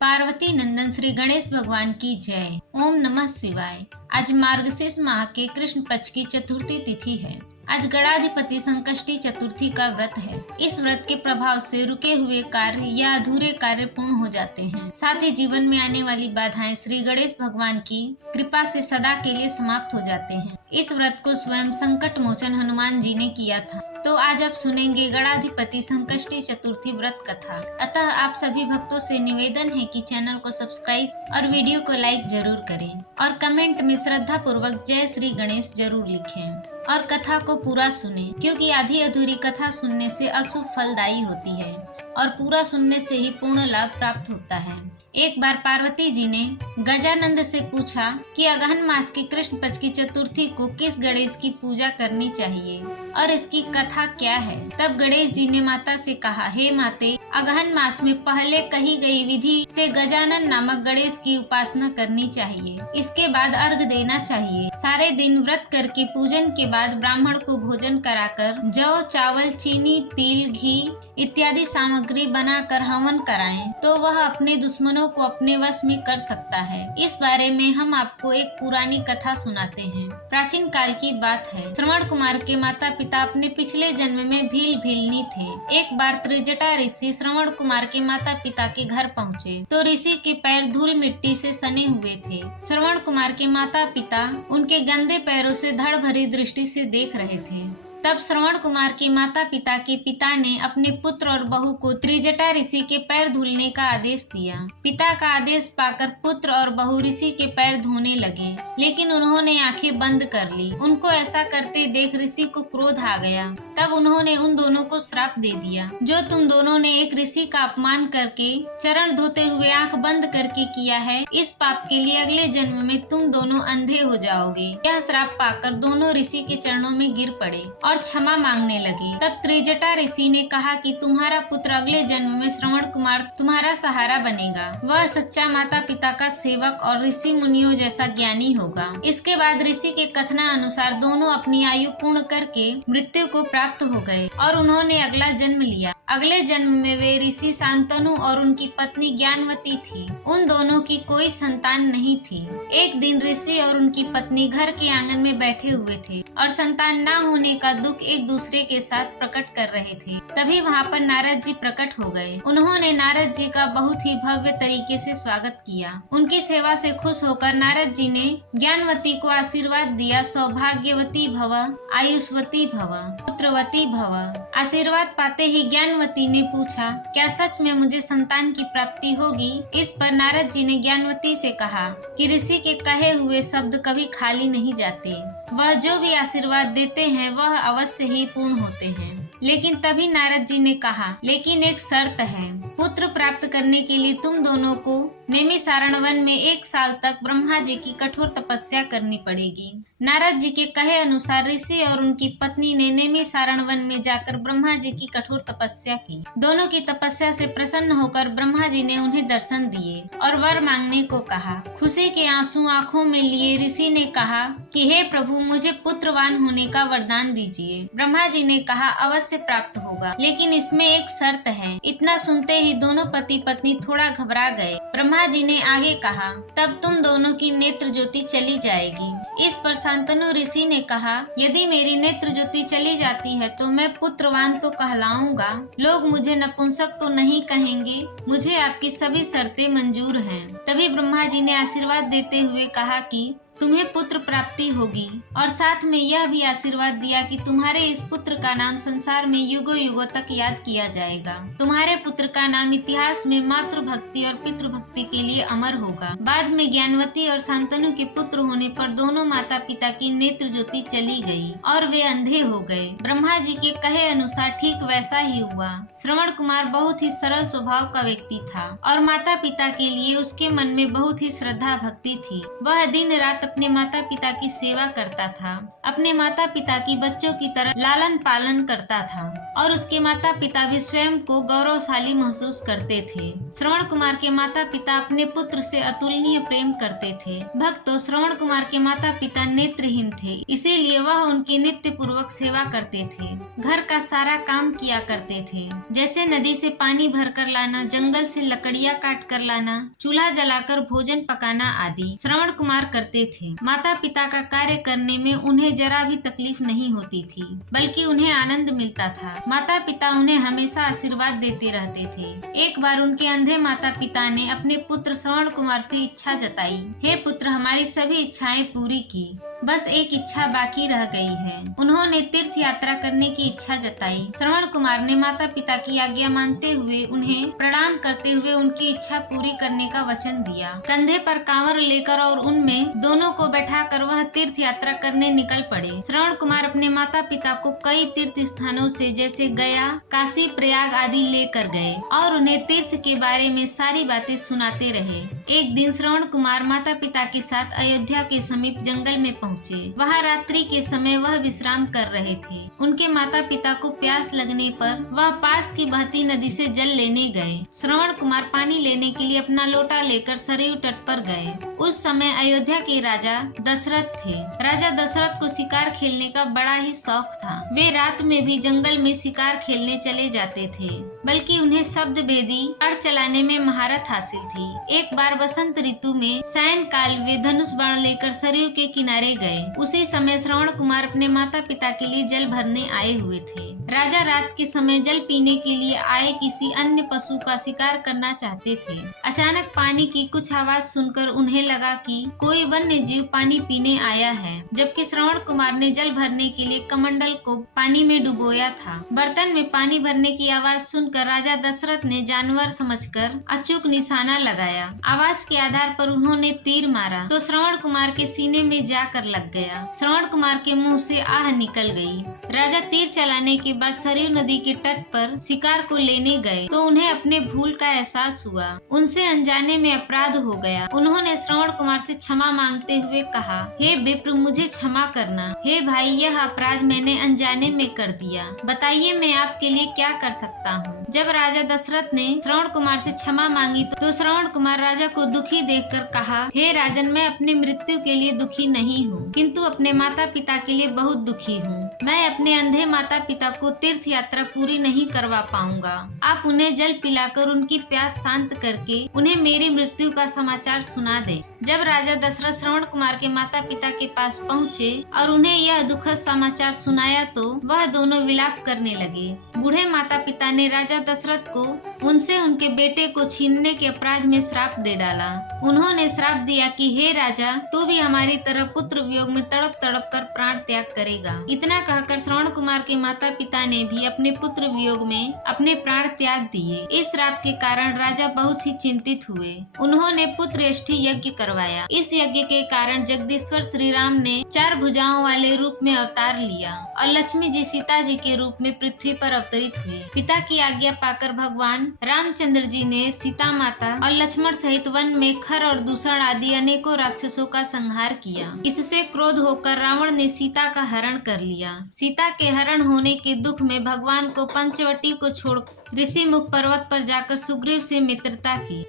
पार्वती नंदन श्री गणेश भगवान की जय। ओम नमः शिवाय। आज मार्गशीर्ष माह के कृष्ण पक्ष की चतुर्थी तिथि है। आज गणाधिपति संकष्टी चतुर्थी का व्रत है। इस व्रत के प्रभाव से रुके हुए कार्य या अधूरे कार्य पूर्ण हो जाते हैं। साथ ही जीवन में आने वाली बाधाएं श्री गणेश भगवान की कृपा से सदा के लिए समाप्त हो जाते हैं। इस व्रत को स्वयं संकट मोचन हनुमान जी ने किया था। तो आज आप सुनेंगे गणाधिपति संकष्टी चतुर्थी व्रत कथा। अतः आप सभी भक्तों से निवेदन है कि चैनल को सब्सक्राइब और वीडियो को लाइक जरूर करें और कमेंट में श्रद्धा पूर्वक जय श्री गणेश जरूर लिखें और कथा को पूरा सुने, क्योंकि आधी अधूरी कथा सुनने से अशुभ फलदायी होती है और पूरा सुनने से ही पूर्ण लाभ प्राप्त होता है। एक बार पार्वती जी ने गजानंद से पूछा कि अगहन मास की कृष्ण पक्ष की चतुर्थी को किस गणेश की पूजा करनी चाहिए और इसकी कथा क्या है। तब गणेश जी ने माता से कहा, हे माते, अगहन मास में पहले कही गई विधि से गजानन नामक गणेश की उपासना करनी चाहिए। इसके बाद अर्घ देना चाहिए। सारे दिन व्रत करके पूजन के बाद ब्राह्मण को भोजन कराकर जौ, चावल, चीनी, तिल, घी इत्यादि सामग्री बनाकर हवन कराएं तो वह अपने दुश्मनों को अपने वश में कर सकता है। इस बारे में हम आपको एक पुरानी कथा सुनाते हैं। प्राचीन काल की बात है। श्रवण कुमार के माता पिता अपने पिछले जन्म में भीलनी थे। एक बार त्रिजटा ऋषि श्रवण कुमार के माता पिता के घर पहुँचे तो ऋषि के पैर धूल मिट्टी से सने हुए थे। श्रवण कुमार के माता पिता उनके गंदे पैरों से धड़ भरी दृष्टि से देख रहे थे। तब श्रवण कुमार के माता पिता के पिता ने अपने पुत्र और बहू को त्रिजटा ऋषि के पैर धुलने का आदेश दिया। पिता का आदेश पाकर पुत्र और बहू ऋषि के पैर धोने लगे, लेकिन उन्होंने आंखें बंद कर ली। उनको ऐसा करते देख ऋषि को क्रोध आ गया। तब उन्होंने उन दोनों को श्राप दे दिया, जो तुम दोनों ने एक ऋषि का अपमान करके चरण धोते हुए आंख बंद करके किया है, इस पाप के लिए अगले जन्म में तुम दोनों अंधे हो जाओगे। यह श्राप पाकर दोनों ऋषि के चरणों में गिर पड़े और क्षमा मांगने लगे। तब त्रिजटा ऋषि ने कहा कि तुम्हारा पुत्र अगले जन्म में श्रवण कुमार तुम्हारा सहारा बनेगा। वह सच्चा माता पिता का सेवक और ऋषि मुनियों जैसा ज्ञानी होगा। इसके बाद ऋषि के कथना अनुसार दोनों अपनी आयु पूर्ण करके मृत्यु को प्राप्त हो गए और उन्होंने अगला जन्म लिया। अगले जन्म में वे ऋषि शांतनु और उनकी पत्नी ज्ञानवती थी। उन दोनों की कोई संतान नहीं थी। एक दिन ऋषि और उनकी पत्नी घर के आंगन में बैठे हुए थे और संतान न होने का दुख एक दूसरे के साथ प्रकट कर रहे थे। तभी वहाँ पर नारद जी प्रकट हो गए। उन्होंने नारद जी का बहुत ही भव्य तरीके से स्वागत किया। उनकी सेवा से खुश होकर नारद जी ने ज्ञानवती को आशीर्वाद दिया, सौभाग्यवती भव, आयुष्वती भव, पुत्रवती भव। आशीर्वाद पाते ही ज्ञानवती ने पूछा, क्या सच में मुझे संतान की प्राप्ति होगी? इस पर नारद जी ने ज्ञानवती से कहा कि ऋषि के कहे हुए शब्द कभी खाली नहीं जाते। वह जो भी आशीर्वाद देते हैं वह अवश्य ही पूर्ण होते हैं। लेकिन तभी नारद जी ने कहा, लेकिन एक शर्त है। पुत्र प्राप्त करने के लिए तुम दोनों को नैमिषारण्य वन में 1 साल तक ब्रह्मा जी की कठोर तपस्या करनी पड़ेगी। नारद जी के कहे अनुसार ऋषि और उनकी पत्नी ने नैमिषारण्य वन में जाकर ब्रह्मा जी की कठोर तपस्या की। दोनों की तपस्या से प्रसन्न होकर ब्रह्मा जी ने उन्हें दर्शन दिए और वर मांगने को कहा। खुशी के आंसू आंखों में लिए ऋषि ने कहा कि हे प्रभु, मुझे पुत्रवान होने का वरदान दीजिए। ब्रह्मा जी ने कहा, अवश्य प्राप्त होगा, लेकिन इसमें एक शर्त है। इतना सुनते ही दोनों पति पत्नी थोड़ा घबरा गए। ब्रह्मा जी ने आगे कहा, तब तुम दोनों की नेत्र ज्योति चली जाएगी। इस पर शांतनु ऋषि ने कहा, यदि मेरी नेत्र ज्योति चली जाती है तो मैं पुत्रवान तो कहलाऊंगा, लोग मुझे नपुंसक तो नहीं कहेंगे। मुझे आपकी सभी शर्तें मंजूर हैं। तभी ब्रह्मा जी ने आशीर्वाद देते हुए कहा कि तुम्हें पुत्र प्राप्ति होगी और साथ में यह भी आशीर्वाद दिया कि तुम्हारे इस पुत्र का नाम संसार में युगों युगों तक याद किया जाएगा। तुम्हारे पुत्र का नाम इतिहास में मातृभक्ति और पितृभक्ति के लिए अमर होगा। बाद में ज्ञानवती और शांतनु के पुत्र होने पर दोनों माता पिता की नेत्र ज्योति चली गई और वे अंधे हो गए। ब्रह्मा जी के कहे अनुसार ठीक वैसा ही हुआ। श्रवण कुमार बहुत ही सरल स्वभाव का व्यक्ति था और माता पिता के लिए उसके मन में बहुत ही श्रद्धा भक्ति थी। वह दिन रात अपने माता पिता की सेवा करता था, अपने माता पिता की बच्चों की तरह लालन पालन करता था और उसके माता पिता भी स्वयं को गौरवशाली महसूस करते थे। श्रवण कुमार के माता पिता अपने पुत्र से अतुलनीय प्रेम करते थे। भक्तों, श्रवण कुमार के माता पिता नेत्रहीन थे, इसीलिए वह उनकी नित्य पूर्वक सेवा करते थे। घर का सारा काम किया करते थे, जैसे नदी से पानी भरकर लाना, जंगल से लकड़ियाँ काट कर लाना, चूल्हा जलाकर भोजन पकाना आदि श्रवण कुमार करते थे। माता पिता का कार्य करने में उन्हें जरा भी तकलीफ नहीं होती थी, बल्कि उन्हें आनंद मिलता था। माता पिता उन्हें हमेशा आशीर्वाद देते रहते थे। एक बार उनके अंधे माता पिता ने अपने पुत्र श्रवण कुमार से इच्छा जताई, हे पुत्र, हमारी सभी इच्छाएं पूरी की, बस एक इच्छा बाकी रह गई है। उन्होंने तीर्थ यात्रा करने की इच्छा जताई। श्रवण कुमार ने माता पिता की आज्ञा मानते हुए उन्हें प्रणाम करते हुए उनकी इच्छा पूरी करने का वचन दिया। कंधे पर कांवर लेकर और उनमें दोनों को बैठाकर वह तीर्थ यात्रा करने निकल पड़े। श्रवण कुमार अपने माता पिता को कई तीर्थ स्थानों से जैसे गया, काशी, प्रयाग आदि लेकर गए और उन्हें तीर्थ के बारे में सारी बातें सुनाते रहे। एक दिन श्रवण कुमार माता पिता के साथ अयोध्या के समीप जंगल में पहुँचे। वहाँ रात्रि के समय वह विश्राम कर रहे थे। उनके माता पिता को प्यास लगने पर वह पास की बहती नदी से जल लेने गए। श्रवण कुमार पानी लेने के लिए अपना लोटा लेकर सरयू तट पर गए। उस समय अयोध्या के राजा दशरथ थे। राजा दशरथ को शिकार खेलने का बड़ा ही शौक था। वे रात में भी जंगल में शिकार खेलने चले जाते थे, बल्कि उन्हें शब्द भेदी अड़ चलाने में महारत हासिल थी। एक बार बसंत ऋतु में सायंकाल वे धनुष बाण लेकर सरयू के किनारे गए। उसी समय श्रवण कुमार अपने माता पिता के लिए जल भरने आए हुए थे। राजा रात के समय जल पीने के लिए आए किसी अन्य पशु का शिकार करना चाहते थे। अचानक पानी की कुछ आवाज सुनकर उन्हें लगा कि कोई वन्य जीव पानी पीने आया है, जबकि श्रवण कुमार ने जल भरने के लिए कमंडल को पानी में डुबोया था। बर्तन में पानी भरने की आवाज सुनकर राजा दशरथ ने जानवर समझकर अचूक निशाना लगाया। आवाज के आधार पर उन्होंने तीर मारा तो श्रवण कुमार के सीने में जाकर लग गया। श्रवण कुमार के मुंह से आह निकल गई। राजा तीर चलाने के बाद सरयू नदी के तट पर शिकार को लेने गए तो उन्हें अपने भूल का एहसास हुआ। उनसे अनजाने में अपराध हो गया। उन्होंने श्रवण कुमार से क्षमा मांगते हुए कहा, हे विप्र, मुझे क्षमा करना। हे भाई, यह अपराध मैंने अनजाने में कर दिया। बताइए मैं आपके लिए क्या कर सकता हूँ। जब राजा दशरथ ने श्रवण कुमार से क्षमा मांगी तो श्रवण कुमार राजा को दुखी देखकर कहा, हे राजन, मैं अपनी मृत्यु के लिए दुखी नहीं हूँ, किंतु अपने माता पिता के लिए बहुत दुखी हूँ। मैं अपने अंधे माता पिता को तीर्थ यात्रा पूरी नहीं करवा पाऊंगा। आप उन्हें जल पिलाकर उनकी प्यास शांत करके उन्हें मेरी मृत्यु का समाचार सुना दे। जब राजा दशरथ श्रवण कुमार के माता पिता के पास पहुँचे और उन्हें यह दुखद समाचार सुनाया तो वह दोनों विलाप करने लगे। बूढ़े माता पिता ने राजा दशरथ को उनसे उनके बेटे को छीनने के अपराध में श्राप दे डाला। उन्होंने श्राप दिया कि हे राजा, तू भी हमारी तरह पुत्र वियोग में तड़प तड़प कर प्राण त्याग करेगा। इतना कहकर श्रवण कुमार के माता पिता ने भी अपने पुत्र वियोग में अपने प्राण त्याग दिए। इस श्राप के कारण राजा बहुत ही चिंतित हुए। उन्होंने पुत्रष्टि यज्ञ करवाया। इस यज्ञ के कारण जगदीश्वर श्री राम ने 4 भुजाओं वाले रूप में अवतार लिया और लक्ष्मी जी सीता जी के रूप में पृथ्वी पर अवतरित हुए। पिता की आज्ञा पाकर भगवान रामचंद्र जी ने सीता माता और लक्ष्मण सहित वन में खर और दूषण आदि अनेकों राक्षसों का संहार किया। इससे क्रोध होकर रावण ने सीता का हरण कर लिया। सीता के हरण होने के दुख में भगवान को पंचवटी को छोड़ ऋषि मुख पर्वत पर जाकर सुग्रीव से मित्रता की।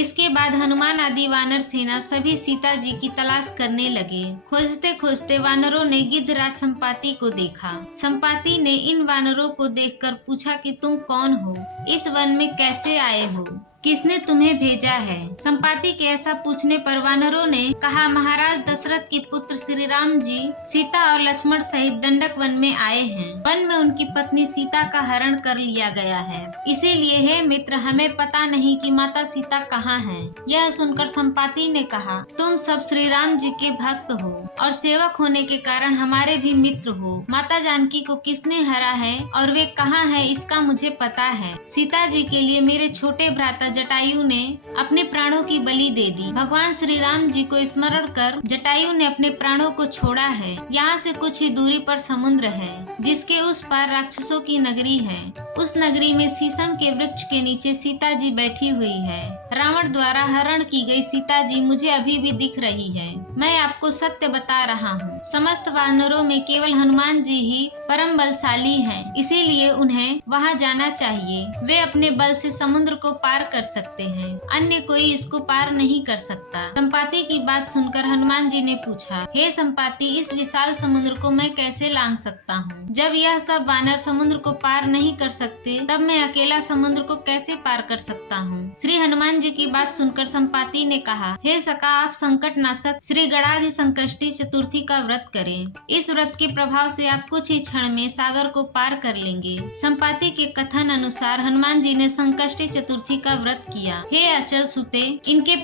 इसके बाद हनुमान आदि वानर सेना सभी सीता जी की तलाश करने लगे। खोजते खोजते वानरों ने गिद्धराज संपाति को देखा। संपाति ने इन वानरों को देखकर पूछा कि तुम कौन हो, इस वन में कैसे आए हो, किसने तुम्हें भेजा है। संपाति के ऐसा पूछने पर वानरों ने कहा, महाराज दशरथ के पुत्र श्री राम जी सीता और लक्ष्मण सहित दंडक वन में आए हैं। वन में उनकी पत्नी सीता का हरण कर लिया गया है, इसीलिए हे मित्र, हमें पता नहीं कि माता सीता कहाँ हैं। यह सुनकर संपाति ने कहा, तुम सब श्री राम जी के भक्त हो और सेवक होने के कारण हमारे भी मित्र हो। माता जानकी को किसने हरा है और वे कहाँ है, इसका मुझे पता है। सीता जी के लिए मेरे छोटे भ्राता जटायु ने अपने प्राणों की बलि दे दी। भगवान श्री राम जी को स्मरण कर जटायु ने अपने प्राणों को छोड़ा है। यहाँ से कुछ ही दूरी पर समुद्र है, जिसके उस पार राक्षसों की नगरी है। उस नगरी में शीशम के वृक्ष के नीचे सीता जी बैठी हुई है। रावण द्वारा हरण की गई सीता जी मुझे अभी भी दिख रही है। मैं आपको सत्य बता रहा हूँ। समस्त वानरों में केवल हनुमान जी ही परम बलशाली हैं, इसीलिए उन्हें वहाँ जाना चाहिए। वे अपने बल से समुद्र को पार कर सकते हैं, अन्य कोई इसको पार नहीं कर सकता। संपाति की बात सुनकर हनुमान जी ने पूछा, हे संपाति, इस विशाल समुद्र को मैं कैसे लांघ सकता हूँ? जब यह सब वानर समुद्र को पार नहीं कर सकते, तब मैं अकेला समुद्र को कैसे पार कर सकता हूँ? श्री हनुमान जी की बात सुनकर संपाति ने कहा, हे सखा, आप संकट नाशक श्री गणाधि संकष्टी चतुर्थी का व्रत करें। इस व्रत के प्रभाव से आप कुछ ही क्षण में सागर को पार कर लेंगे। संपाति के कथन अनुसार हनुमान जी ने संकष्टी चतुर्थी का व्रत किया। हे अचल सुते, इनके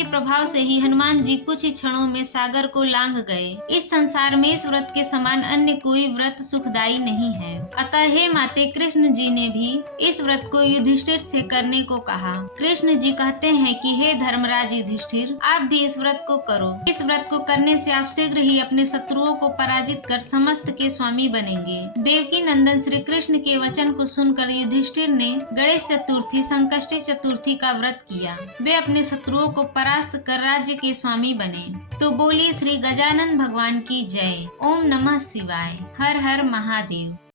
प्रभाव से ही हनुमान जी कुछ ही क्षणों में सागर को लांघ गए। इस संसार में इस व्रत के समान अन्य कोई व्रत सुखदायी नहीं है। अतः हे माते, कृष्ण जी ने भी इस व्रत को युधिष्ठिर से करने को कहा। कृष्ण जी कहते हैं कि हे धर्मराज युधिष्ठिर, आप भी इस व्रत को करो। इस व्रत को करने से आप शीघ्र ही अपने शत्रुओं को पराजित कर समस्त के स्वामी बनेंगे। देवकी नंदन श्री कृष्ण के वचन को सुनकर युधिष्ठिर ने गणेश चतुर्थी संकष्टी चतुर्थी का व्रत किया। वे अपने शत्रुओं को परास्त कर राज्य के स्वामी बने। तो बोलिए श्री गजानन भगवान की जय। ओम नमः शिवाय। हर हर महादेव।